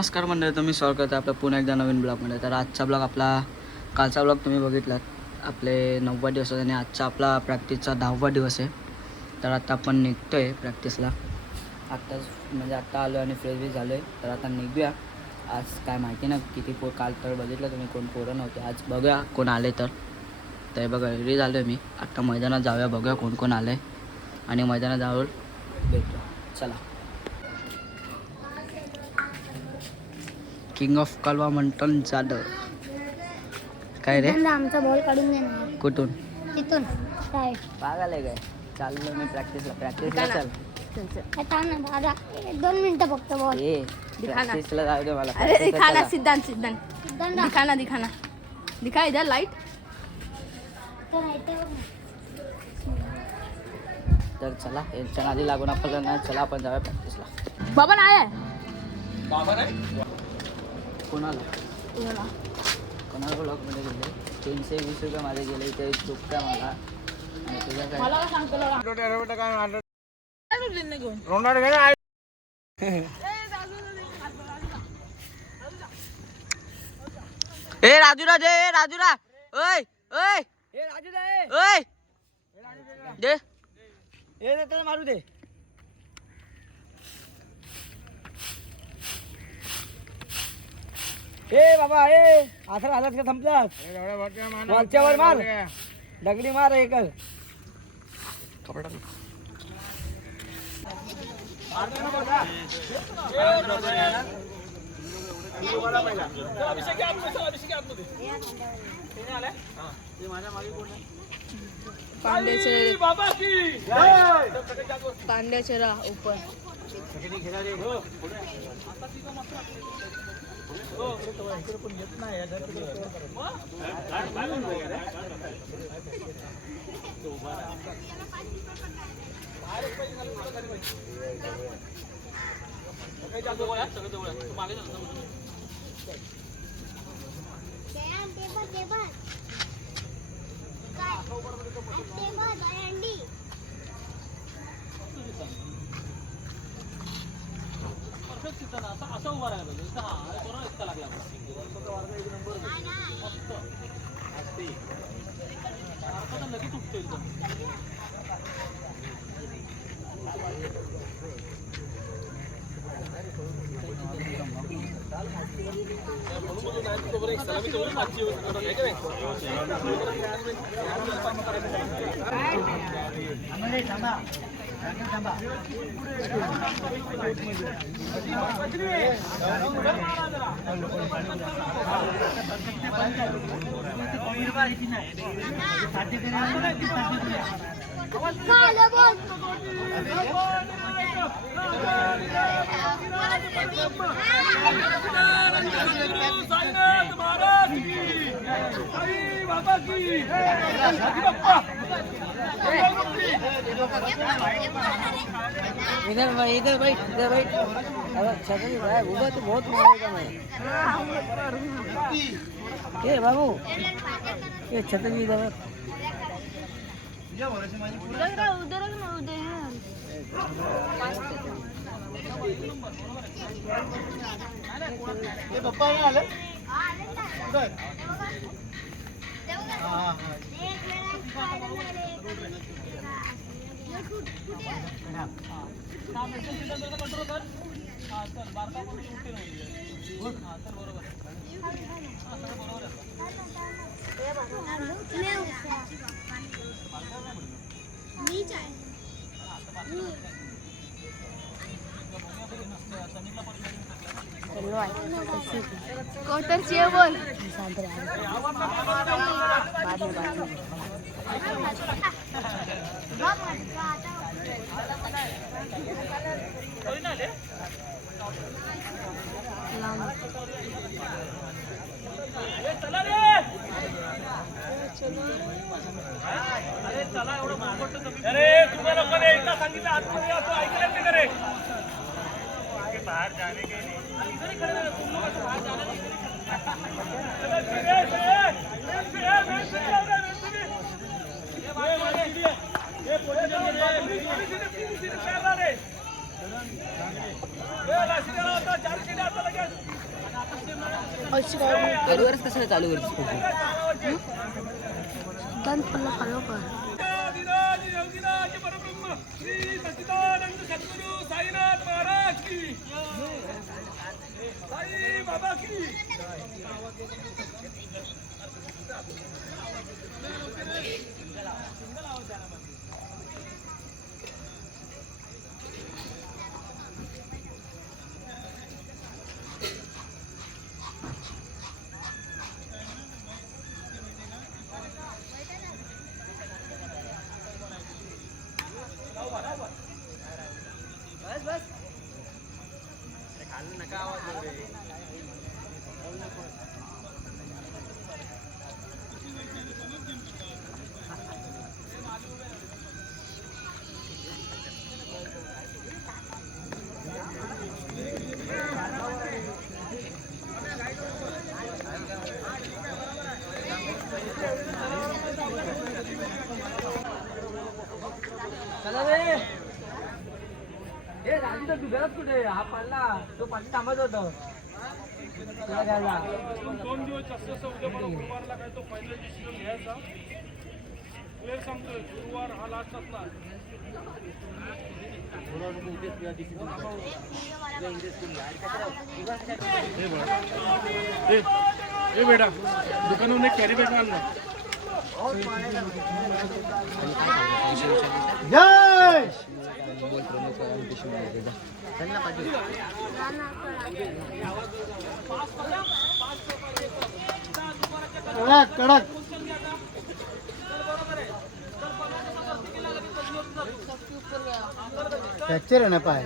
नमस्कार मंडळी, तुम्ही स्वागत करता आपला पुन्हा एकदा नवीन ब्लॉगमध्ये. तर आजचा ब्लॉग आपला कालचा ब्लॉग तुम्ही बघितलात. आपले 9वा दिवस आणि आजचा आपला प्रॅक्टिसचा 10वा दिवस आहे. तर आता आपण निघतो आहे प्रॅक्टिसला. आत्ता आलो आणि फ्रेश बी झालो आहे. तर आता निघूया. आज काय माहिती ना किती काल तर बघितलं तुम्ही कोण पोरं नव्हते. आज बघूया कोण आले तर बघा रेडी झालो आहे मी. आत्ता मैदानात जाऊया, बघूया कोण कोण आलं आहे आणि मैदानात जाऊन भेटूया. चला. किंग ऑफ कालवा मंटन जाधव. काय रे आमचा बॉल काढून देणार कुठून तिथून पागाल आहे काय. चाललो मी प्रॅक्टिसला चल. ना दादा 2 मिनिटं फक्त बॉल प्रॅक्टिसला जाऊ दे मला. अरे दिखाना सिद्धांत दिखा इधर लाइट. तर चला यांच्या नादी लागून आपण चला आपण जाऊया प्रॅक्टिसला. बाबा नाही आहे. कोणाला ब्लॉगमध्ये गेले 320 रुपये माझे गेले. इथे चुकता मला आणि तुझ्या काय ए राजूरा ओय ओय ओय दे मारू दे. ए बाबा असं हालत का संपलास. वरच्यावर मार, दगडी मार एक पांड्याचेरा ऊपर असं उभा राहिला पाहिजे. इतका लागला लगेच उठतो एकदम. इधर भाई छतरी भाई उधर तो बहुत मारेगा मैं. ए बाबू ये छतरी इधर पप्पा आले. क्वार्टर चाहिए बोल. अरे तुम्हाला लोकांनी एकदा सांगितलं आतमध्ये असं ऐकलं नाही करे बाहेर जाने के लिए चार खालीवरच कसं चालू करतेस दंत पडला खालो कर आदिराज योगीराज परब्रह्म श्री सच्चिदानंद सद्गुरु साईनाथ महाराज की साई बाबा की चला रे ए राजी तर दुधाच कुठे हा पडला तो पाठी थांबत होता तुला घ्यायला 2 दिवस जास्त असं उद्या मला गुरुवारला काय तो फायनल डिसिजन घ्यायचा क्लिअर सांगतोय गुरुवार हा लास्ट असणार ए बेटा दुकानावर एक कॅरी बॅग आणला कडक कडक फ्रॅक्चर आहे ना पाय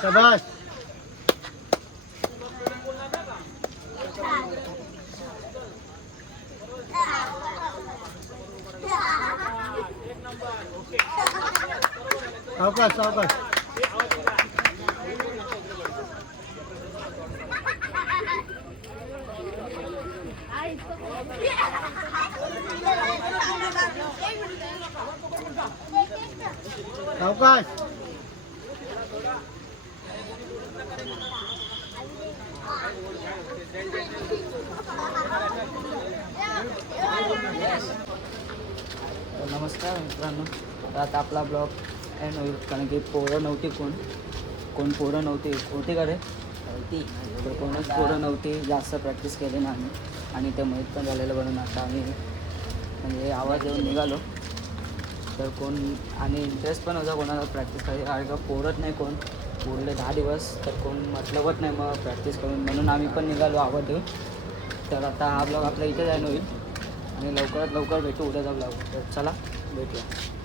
शाबाश सावकाश सावकाश सावकाश नमस्कार मित्रांनो तर आता आपला ब्लॉग एंड होईल कारण की पोरं नव्हती कोण पोरं नव्हती होती का रे होती तर कोणच पोरं नव्हती जास्त प्रॅक्टिस केली ना आम्ही आणि ते माहीत पण झालेलं म्हणून आता आम्ही म्हणजे आवाज येऊन निघालो तर कोण आणि इंटरेस्ट पण होता कोणाला प्रॅक्टिस करायची कारण का पोरत नाही कोण पुढले 10 दिवस तर कोण मतलबच नाही मग प्रॅक्टिस करून म्हणून आम्ही पण निघालो आवाज देऊन तर आता हा ब्लॉग आपला इथे जाईन होईल आणि लवकरात लवकर भेटू उद्याचा ब्लॉग तर चला भेटूया